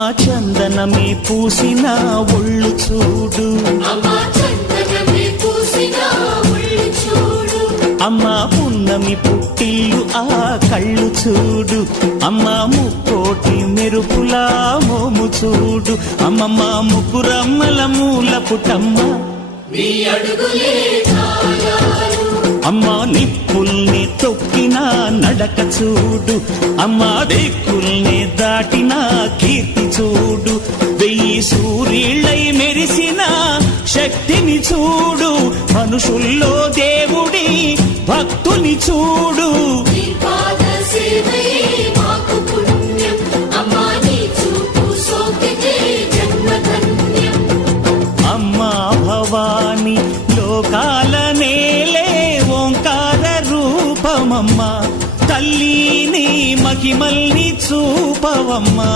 చందనమే పూసిన ఒళ్ళు చూడు, అమ్మా పున్నమి పుట్టిల్లు ఆ కళ్ళు చూడు, అమ్మా ముక్కోటి మెరుపులా మోము చూడు, అమ్మమ్మ ముగ్గురమ్మల మూల పుటమ్మ అమ్మా నిప్పుల్ని తొక్కిన నడక చూడు, అమ్మా దిక్కుల్ని దాటిన కీర్తి చూడు, 1000 సూర్యుళ్ళై మెరిసిన శక్తిని చూడు, మనుషుల్లో దేవుడి భక్తుని చూడు. అమ్మా భవాని లోకాల నేలే ఓంకార రూపమమ్మా, తల్లిని మహిమల్ని చూపవమ్మా.